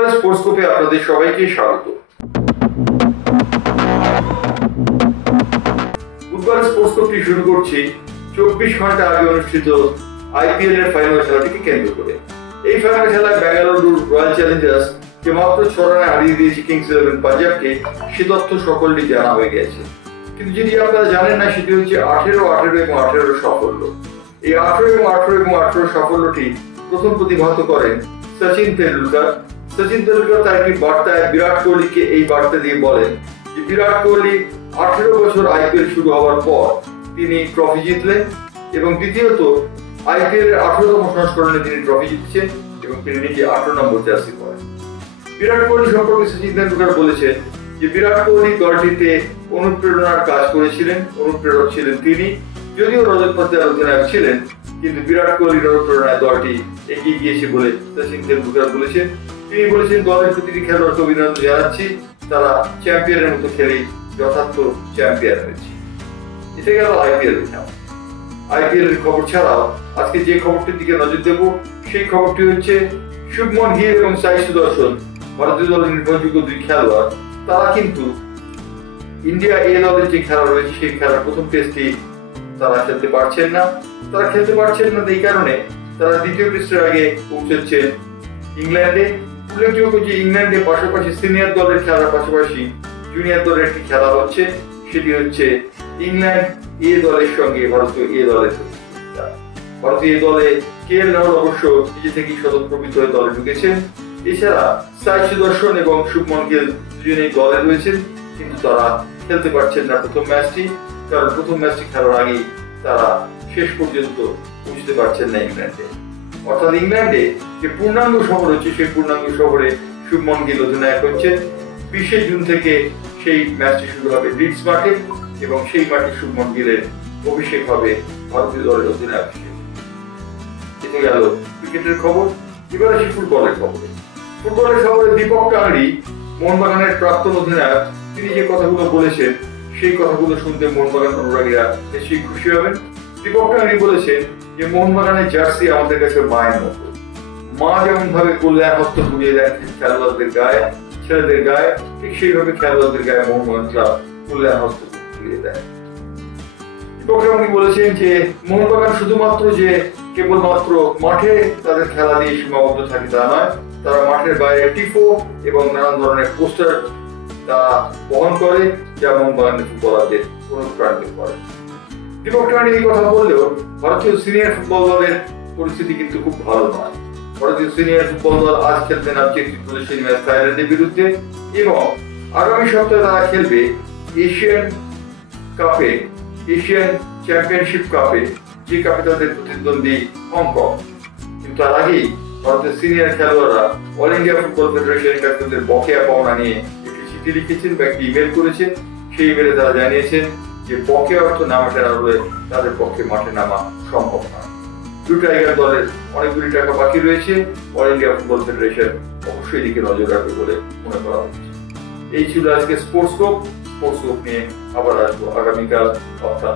বুধবারের স্পোর্টস্কোপে আপনাদের সবাইকে স্বাগত। বুধবারের স্পোর্টস্কোপটি শুরু করছি 24 ঘন্টা আগে অনুষ্ঠিত আইপিএল এর ফাইনাল খেলাটিকে কেন্দ্র করে। এই ফাইনাল খেলায় বেঙ্গালুরু রয়্যাল চ্যালেঞ্জার্স যে মাত্র 6 রানে হারিয়ে দিয়েছে কিংস 11 পাঞ্জাবকে, সে তথ্য সকলটি জানা হয়ে গেছে। কিন্তু যেটি আপনারা জানেন না সেটি হচ্ছে 18, 18 এবং 18 সাফল্য। এই 18 এবং 18 এবং 18 সাফল্যটি প্রথম প্রতিহত করেন সচিন তেন্ডুলকর। সচিন তেন্ডুলকর তার একটি বার্তায় বিরাট কোহলিকে এই বার্তা দিয়ে বলেন যে বিরাট কোহলি 18 বছর আইপিএল শুরু হওয়ার পর তিনি ট্রফি জিতলেন এবং দ্বিতীয়ত আইপিএল এর 18তম সংস্করণে তিনি ট্রফি জিতছেন এবং তিনি নিজে 18 নম্বর জার্সি পরেন। বিরাট কোহলি সম্পর্কে সচিন তেন্ডুলকর বলেছেন যে বিরাট কোহলি দলটিতে অনুপ্রেরণার কাজ করেছিলেন, অনুপ্রেরক ছিলেন তিনি। যদিও রজত পাতিয়ার অধিনায়ক ছিলেন, কিন্তু বিরাট কোহলির অনুপ্রেরণায় দলটি এগিয়ে গিয়েছে বলে সচিন তেন্ডুলকর বলেছেন। তিনি বলেছেন, দলের প্রতিটি খেলোয়াড়কে অভিনন্দন জানাচ্ছি, তারা চ্যাম্পিয়নের মতো খেলেই যথার্থ চ্যাম্পিয়ন হয়েছে। এটা গেল আইপিএল এর খেলা। আইপিএল এর খবর ছাড়াও আজকে যে খবরটির দিকে নজর দেব সেই খবরটি হচ্ছে শুভমন গিল এবং সাই সুদর্শন, ভারতীয় দলের নির্ভরযোগ্য দুই খেলোয়াড়, তারা কিন্তু ইন্ডিয়া এ দলের যে খেলা রয়েছে সেই খেলার প্রথম টেস্টে তারা খেলতে পারছেন না। তারা খেলতে পারছেন না এই কারণে তারা দ্বিতীয় টেস্টের আগে পৌঁছেছেন ইংল্যান্ডে। উল্লেখযোগ্য যে ইংল্যান্ডে পাশাপাশি সিনিয়র দলের খেলার পাশাপাশি জুনিয়র দলের একটি খেলা হচ্ছে, সেটি হচ্ছে ইংল্যান্ড এ দলের সঙ্গে ভারতীয় এ দলের। ভারতীয় দলে কেএল রাহুল অবশ্য নিজে থেকেই স্বতঃপ্রবৃত্ত হয়ে দলে ঢুকেছেন। এছাড়া সাই সুদর্শন এবং শুভমন গিল দুজনেই দলে রয়েছেন, কিন্তু তারা খেলতে পারছেন না প্রথম ম্যাচটি, কারণ প্রথম ম্যাচটি খেলার আগেই তারা শেষ পর্যন্ত পৌঁছতে পারছেন না ইংল্যান্ডে। অর্থাৎ ইংল্যান্ডে যে পূর্ণাঙ্গ শহর হচ্ছে সেই পূর্ণাঙ্গ শহরে শুভমন গিল অধিনায়ক হচ্ছেন। 20 জুন থেকে সেই ম্যাচটি শুরু হবে লিডস মাঠে এবং সেই মাঠে শুভমন গিলের অভিষেক হবে ভারতীয় দলের অধিনায়ক হিসেবে। এটা গেল ক্রিকেটের খবর। এবার আসি ফুটবলের খবরে। ফুটবলের খবরে দীপক টাংরি, মোহনবাগানের প্রাক্তন অধিনায়ক, তিনি যে কথাগুলো বলেছেন সেই কথাগুলো শুনতে মোহনবাগান অনুরাগীরা নিশ্চয়ই খুশি হবেন। দীপক টাংরি বলেছেন যে মোহনবাগানের জার্সি আমাদের কাছে মায়ের মতো। মা যেমন ভাবে কল্যাণ হস্ত বুলিয়ে দেন খেলোয়াড়দের গায়ে, ছেলেদের গায়ে, ঠিক সেইভাবে খেলোয়াড়দের গায়ে মোহনবাগান ক্লাব কল্যাণ হস্ত বুলিয়ে দেয়। দীপক টাংরি বলেছেন যে মোহনবাগান শুধুমাত্র যে কেবলমাত্র মাঠে তাদের খেলা দিয়ে সীমাবদ্ধ থাকে তা নয়, তারা মাঠের বাইরে টিফো এবং নানান ধরনের পোস্টার তা বহন করে, যা মোহনবাগানের ফুটবলারদের অনুপ্রাণিত করে। দীপক টাংরি এই কথা বললেও ভারতীয় সিনিয়র ফুটবল দলের পরিস্থিতি কিন্তু খুব ভালো নয়। ভারতীয় সিনিয়র ফুটবল দল আজ খেলতে নামছে একটি প্রদর্শনী ম্যাচ থাইল্যান্ডের বিরুদ্ধে এবং আগামী সপ্তাহে তারা খেলবে এশিয়ান কাপে, এশিয়ান চ্যাম্পিয়নশিপ কাপে, যে কাপে তাদের প্রতিদ্বন্দ্বী হংকং। কিন্তু তার আগেই ভারতের সিনিয়র খেলোয়াড়রা অল ইন্ডিয়া ফুটবল ফেডারেশনের কাছে তাদের বকেয়া পাওনা নিয়ে একটি চিঠি লিখেছেন বা একটি ইমেল করেছেন। সেই ইমেলে তারা জানিয়েছেন যে বকেয়া অর্থ না মেটানো হলে তাদের পক্ষে মাঠে নামা সম্ভব নয়। ব্লু টাইগার দলের অনেকগুলি টাকা বাকি রয়েছে, অল ইন্ডিয়া ফুটবল ফেডারেশন অবশ্যই দিকে নজর রাখবে বলে মনে করা হচ্ছে। এই ছিল আজকে স্পোর্টস স্কোপ নিয়ে আবার আসবো আগামীকাল অর্থাৎ